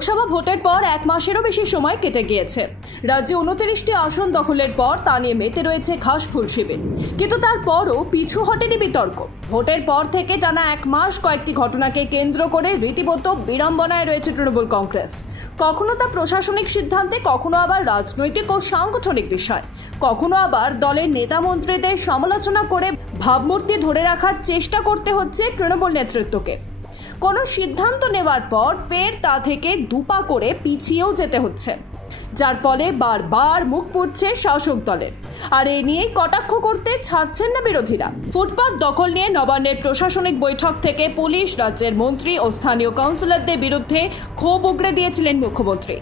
লোকসভা ভোটের পর এক মাসেরও বেশি সময় কেটে গিয়েছে। রাজ্যে উনত্রিশটি আসন দখলের পর তা নিয়ে মেতে রয়েছে ঘাসফুল শিবির। কিন্তু তারপরও পিছু হটেনি বিতর্ক। ভোটের পর থেকে টানা এক মাস কয়েকটি ঘটনাকে কেন্দ্র করে রীতিমতো বিড়ম্বনায় রয়েছে তৃণমূল কংগ্রেস। কখনো তা প্রশাসনিক সিদ্ধান্তে, কখনো আবার রাজনৈতিক ও সাংগঠনিক বিষয়। কখনো আবার দলের নেতা মন্ত্রীদের সমালোচনা করে ভাবমূর্তি ধরে রাখার চেষ্টা করতে হচ্ছে তৃণমূল নেতৃত্বকে। কোনো সিদ্ধান্ত নেওয়ার পর ফের তা থেকে দুপা করে পিছিয়েও যেতে হচ্ছে। যার ফলে বারবার মুখ পুড়ছে শাসক দলের। আর এ নিয়েই কটাক্ষ করতে ছাড়ছেন না বিরোধীরা। ফুটপাথ দখল নিয়ে নবান্নের প্রশাসনিক বৈঠক থেকে পুলিশ, রাজ্যের মন্ত্রী ও স্থানীয় কাউন্সিলরদের বিরুদ্ধে ক্ষোভ উগড়ে দিয়েছিলেন মুখ্যমন্ত্রী।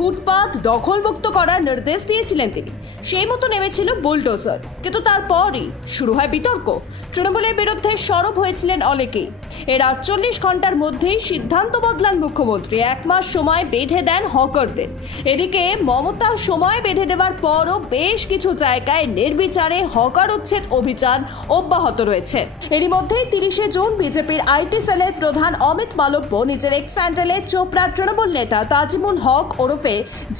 ফুটপাত দখলমুক্ত করার নির্দেশ দিয়েছিলেন তিনি। সেই মতো নেমেছিল বুলডোজার। কিন্তু তারপরই শুরু হয় বিতর্ক। তৃণমূলের বিরুদ্ধে সরব হয়েছিলেন অনেকেই। এর আটচল্লিশ ঘণ্টার মধ্যেই সিদ্ধান্ত বদলান মুখ্যমন্ত্রী। এক মাস সময় বেঁধে দেন হকারদের। এদিকে মমতা সময় বেঁধে দেওয়ার পরও বেশ কিছু জায়গায় নির্বিচারে হকার উচ্ছেদ অভিযান অব্যাহত রয়েছে। এরই মধ্যেই তিরিশে জুন বিজেপির আইটি সেলের প্রধান অমিত মালব্য, নিজের এক্স স্যান্ডেলে চোপড়ার তৃণমূল নেতা তাজিমুল হক ওরফে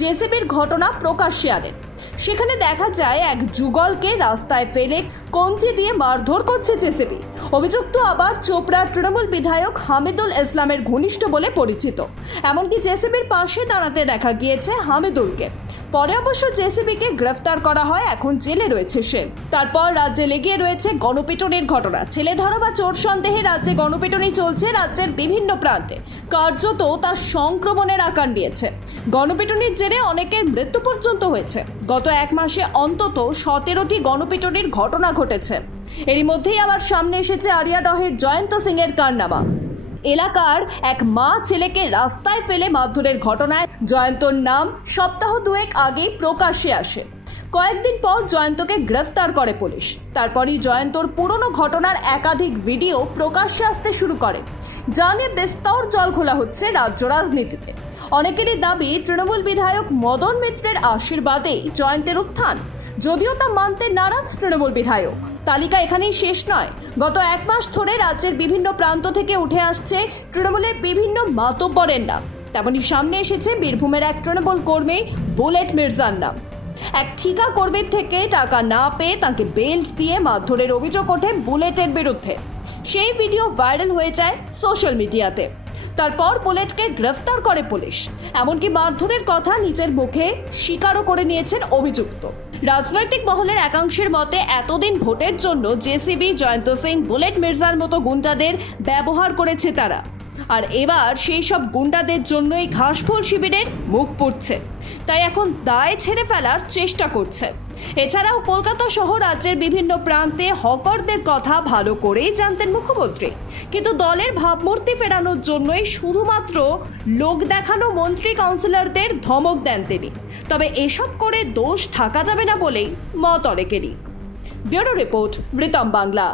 জেসিবির ঘটনা প্রকাশ্যে আনেন। সেখানে দেখা যায় এক যুগলকে রাস্তায় ফেলে কঞ্চি দিয়ে মারধর করছে জেসিবি। অভিযুক্ত আবার চোপড়ার তৃণমূল বিধায়ক হামিদুল ইসলামের ঘনিষ্ঠ বলে পরিচিত। এমনকি জেসিবির পাশে দাঁড়াতে দেখা গিয়েছে হামিদুলকে। পরে অবশ্য জেসিবিকে গ্রেফতার করা হয়, এখন জেলে রয়েছে সে। তারপর রাজ্যে লেগে রয়েছে গণপিটনের ঘটনা। ছেলে ধরা বা চোর সন্দেহে রাজ্যে গণপিটনি চলছে, রাজ্যের বিভিন্ন প্রান্তে। কার্যত তা সংক্রমণের আকার নিয়েছে। গণপিটনির জেরে অনেকের মৃত্যু পর্যন্ত হয়েছে। গত এক মাসে অন্তত সতেরোটি গণপিটনির ঘটনা ঘটেছে। এরই মধ্যেই আবার সামনে এসেছে আরিয়াডহের জয়ন্ত সিং এর কারনামা। এলাকার এক মা ছেলেকে রাস্তায় ফেলে মারধরের ঘটনায় জয়ন্তর নাম সপ্তাহ দুয়েক আগেই প্রকাশ্যে আসে। কয়েকদিন পর জয়ন্তকে গ্রেফতার করে পুলিশ। তারপরই জয়ন্তর পুরনো ঘটনার একাধিক ভিডিও প্রকাশ্যে আসতে শুরু করে। যা নিয়ে বিস্তর জল খোলা হচ্ছে রাজ্য রাজনীতিতে। অনেকেরই দাবি, তৃণমূল বিধায়ক মদন মিত্রের আশীর্বাদেই জয়ন্তের উত্থান। যদিও তা মানতে নারাজ তৃণমূল বিধায়ক। তালিকা এখানেই শেষ নয়। গত এক মাস ধরে রাজ্যের বিভিন্ন প্রান্ত থেকে উঠে আসছে তৃণমূলের বিভিন্ন মাতব্বরের নাম। তেমনই সামনে এসেছে বীরভূমের এক তৃণমূল কর্মী, বুলেট মির্জার নাম। এক ঠিকা কর্মীর থেকে টাকা না পেয়ে তাকে বেল্ট দিয়ে মারধরের অভিযোগ ওঠে বুলেটের বিরুদ্ধে। সেই ভিডিও ভাইরাল হয়ে যায় সোশ্যাল মিডিয়াতে। তারপর বুলেটকে গ্রেফতার করে পুলিশ। এমনকি মারধরের কথা নিজের মুখে স্বীকারও করে নিয়েছেন অভিযুক্ত। রাজনৈতিক মহলের একাংশের মতে, এতদিন ভোটের জন্য জেসিবি, জয়ন্ত সিং, বুলেট মির্জার মতো গুন্ডাদের ব্যবহার করেছে তারা। আর এবার সেই সব গুন্ডাদের জন্যই ঘাসফুল শিবিরের মুখ পড়ছে। তাই এখন দায় ছেড়ে ফেলার চেষ্টা করছে। এছাড়াও কলকাতা সহ রাজ্যের বিভিন্ন প্রান্তে হকারদের কথা ভালো করেই জানতেন মুখ্যমন্ত্রী। কিন্তু দলের ভাবমূর্তি ফেরানোর জন্যই শুধুমাত্র লোক দেখানো মন্ত্রী কাউন্সিলরদের ধমক দেন তিনি। তবে এসব করে দোষ ঢাকা যাবে না বলেই মত অনেকেরই। ব্যুরো রিপোর্ট, মৃতম বাংলা।